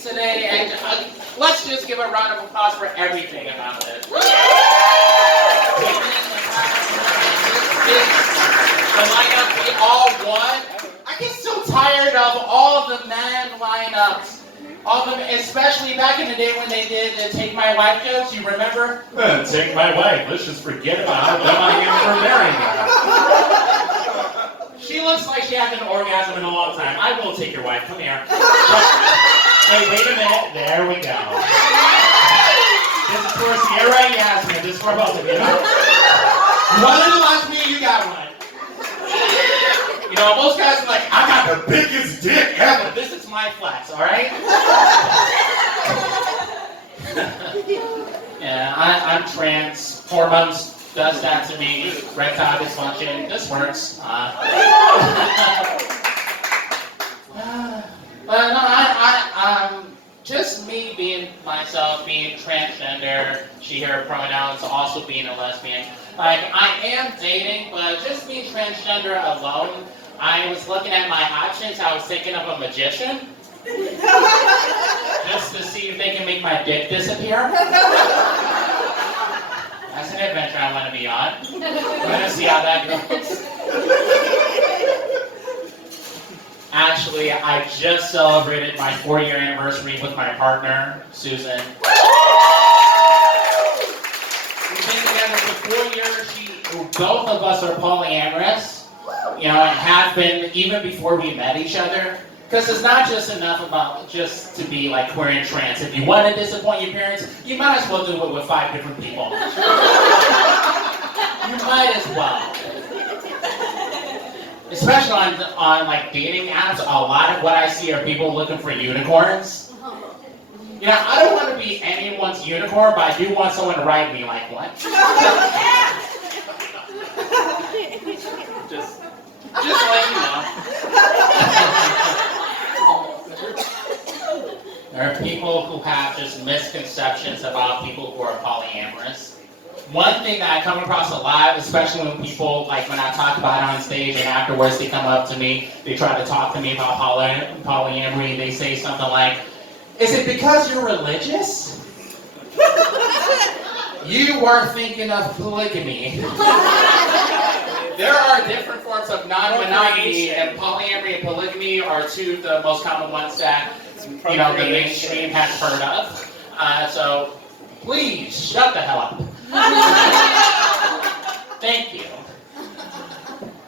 Today, and let's just give a round of applause for everything about this. The lineup we all won. I get so tired of all of the man lineups. All of them, especially back in the day when they did the Take My Wife jokes, you remember? Take my wife, let's just forget about how dumb I am for marrying her. She looks like she hasn't an orgasm in a long time. I will take your wife, come here. Wait a minute, there we go. This is for Sierra and Yasmin, this is for both of you. You wanted to watch me, you got one. You know, most guys are like, I got the biggest dick ever. This is my flex, alright? Yeah, I'm trans. Hormones does that to me. Erectile dysfunction. This works. But no, I'm just me being myself, being transgender, she, her pronouns, also being a lesbian. Like, I am dating, but just being transgender alone, I was looking at my options, I was thinking of a magician. Just to see if they can make my dick disappear. That's an adventure I want to be on. We're going to see how that goes. Actually, I just celebrated my 4-year anniversary with my partner, Susan. We've been together for 4 years. Both of us are polyamorous, you know, and have been even before we met each other. Because it's not just enough about just to be like queer and trans. If you want to disappoint your parents, you might as well do it with 5 different people. You might as well. Especially on like dating apps, a lot of what I see are people looking for unicorns. You know, I don't want to be anyone's unicorn, but I do want someone to write me like one. Just let you know. There are people who have just misconceptions about people who are polyamorous. One thing that I come across a lot, especially when people, like when I talk about it on stage and afterwards they come up to me, they try to talk to me about polyamory, they say something like, is it because you're religious? You were thinking of polygamy. There are different forms of non-monogamy, and polyamory and polygamy are two of the most common ones that, you know, the mainstream has heard of. So please shut the hell up. Thank you.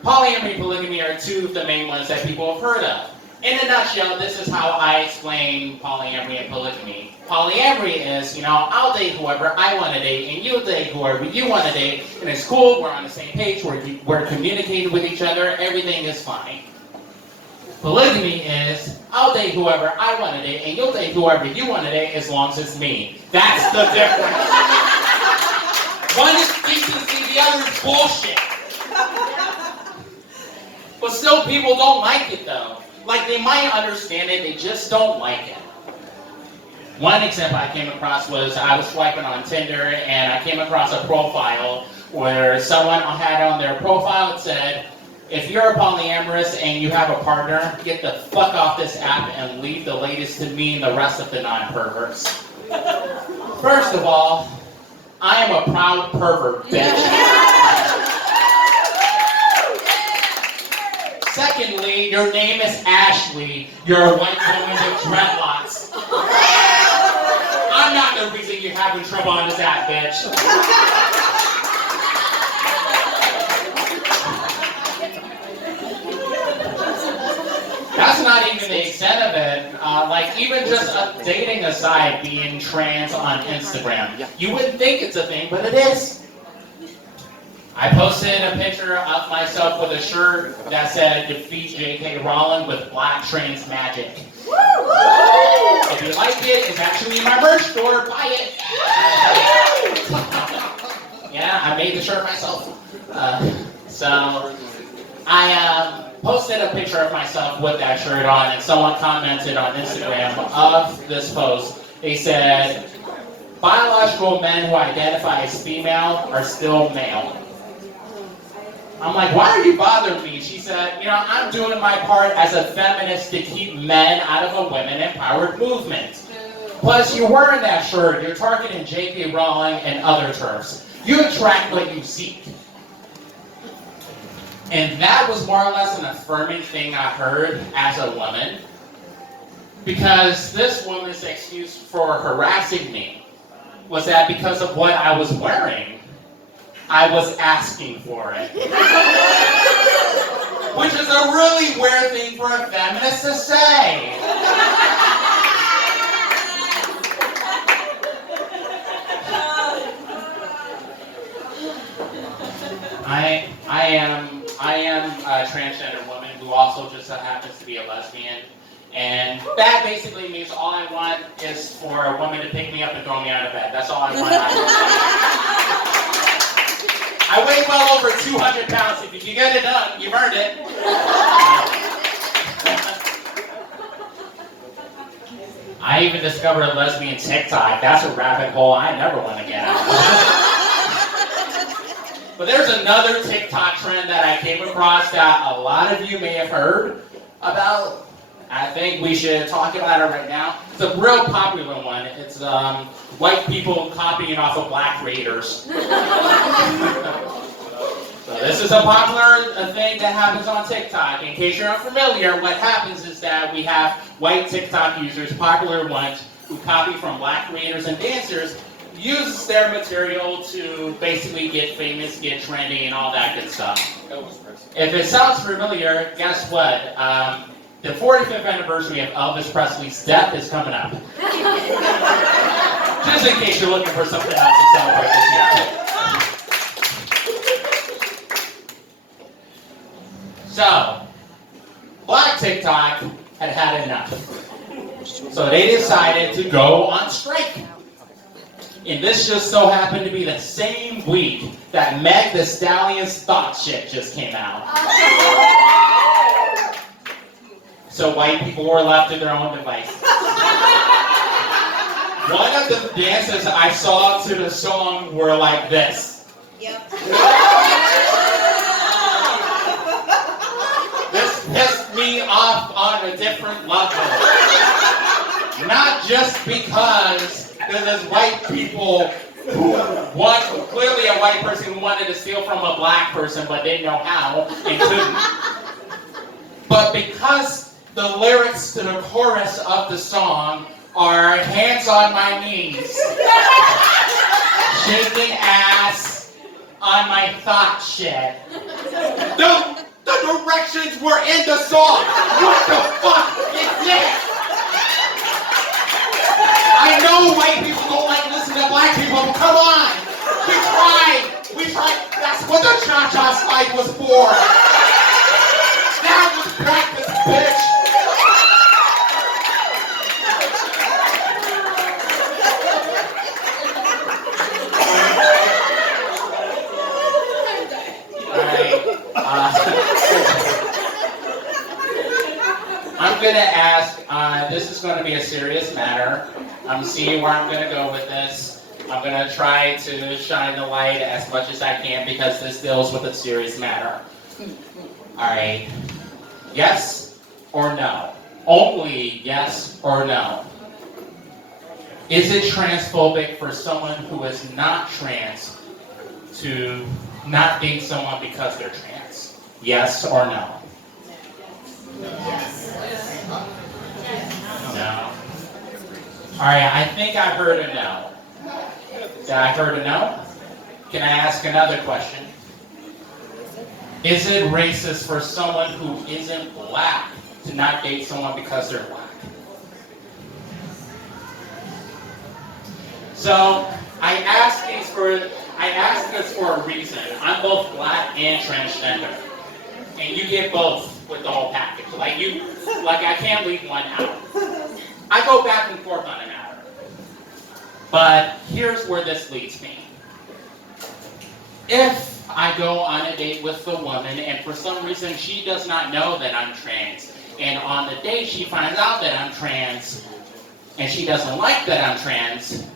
Polyamory and polygamy are two of the main ones that people have heard of. In a nutshell, this is how I explain polyamory and polygamy. Polyamory is, you know, I'll date whoever I want to date, and you'll date whoever you want to date, and it's cool, we're on the same page, we're communicating with each other, everything is fine. Polygamy is, I'll date whoever I want to date, and you'll date whoever you want to date as long as it's me. That's the difference. One is decency, the other is bullshit. But still, people don't like it though. Like, they might understand it, they just don't like it. One example I came across was I was swiping on Tinder and I came across a profile where someone had on their profile, it said, if you're a polyamorous and you have a partner, get the fuck off this app and leave the ladies to me and the rest of the non-perverts. First of all, I am a proud pervert, bitch. Secondly, your name is Ashley. You're a white woman with dreadlocks. I'm not the reason you're having trouble on this app, bitch. That's not even the extent of it. Like, even just dating aside, being trans on Instagram. You wouldn't think it's a thing, but it is. I posted a picture of myself with a shirt that said, defeat J.K. Rowling with black trans magic. If you like it, it's actually in my merch store, buy it. Yeah, I made the shirt myself. So I posted a picture of myself with that shirt on, and someone commented on Instagram of this post, They said, biological men who identify as female are still male. I'm like, why are you bothering me? She said, I'm doing my part as a feminist to keep men out of a women-empowered movement. Plus, you're wearing that shirt, you're targeting J.K. Rowling and other turfs. You attract what you seek. And that was more or less an affirming thing I heard as a woman. Because this woman's excuse for harassing me was that because of what I was wearing, I was asking for it. Which is a really weird thing for a feminist to say. I am a transgender woman who also just happens to be a lesbian. And that basically means all I want is for a woman to pick me up and throw me out of bed. That's all I want. I weigh well over 200 pounds. If you can get it done, you've earned it. I even discovered a lesbian TikTok. That's a rabbit hole I never want to get out of. But there's another TikTok trend that I came across that a lot of you may have heard about. I think we should talk about it right now. It's a real popular one. It's white people copying off of black creators. So this is a popular thing that happens on TikTok. In case you're unfamiliar, what happens is that we have white TikTok users, popular ones, who copy from black creators and dancers, use their material to basically get famous, get trendy, and all that good stuff. If it sounds familiar, guess what? The 45th anniversary of Elvis Presley's death is coming up. Just in case you're looking for something else to celebrate this year. So, Black TikTok had had enough. So they decided to go on strike. And this just so happened to be the same week that Meg Thee Stallion's Thought Shit just came out. So white people were left to their own devices. One of the dances I saw to the song were like this. Yep. This pissed me off on a different level. Not just because there's white people who clearly a white person who wanted to steal from a black person but didn't know how and couldn't. But because the lyrics to the chorus of the song are hands on my knees, shaking ass on my thought shit. The directions were in the song. What the fuck is this? I know white people don't like listening to black people, but come on. We tried. That's what the cha-cha slide was for. That was practice, bitch. I'm going to ask, this is going to be a serious matter. I'm seeing where I'm going to go with this. I'm going to try to shine the light as much as I can because this deals with a serious matter. Alright. Yes or no? Only yes or no. Is it transphobic for someone who is not trans to not date someone because they're trans? Yes or no? Yes. No. Alright, I think I heard a no. Did I heard a no? Can I ask another question? Is it racist for someone who isn't black to not date someone because they're black? So, I ask this for a reason. I'm both black and transgender. And you get both with the whole package. I can't leave one out. I go back and forth on a matter. But here's where this leads me. If I go on a date with the woman and for some reason she does not know that I'm trans, and on the date she finds out that I'm trans, and she doesn't like that I'm trans,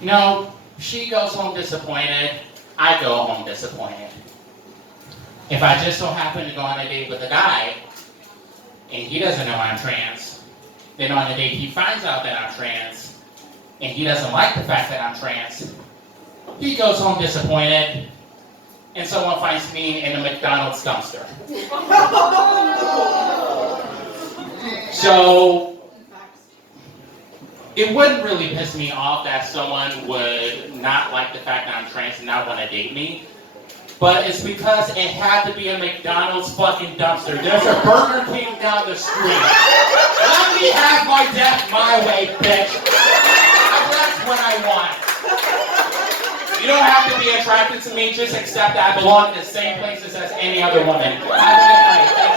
you know, she goes home disappointed, I go home disappointed. If I just so happen to go on a date with a guy, and he doesn't know I'm trans, then on a date he finds out that I'm trans, and he doesn't like the fact that I'm trans, he goes home disappointed, and someone finds me in a McDonald's dumpster. So, it wouldn't really piss me off that someone would not like the fact that I'm trans and not want to date me. But it's because it had to be a McDonald's fucking dumpster. There's a Burger King down the street. Let me have my death my way, bitch. That's what I want. You don't have to be attracted to me, just accept that I belong in the same places as any other woman. Have a good night.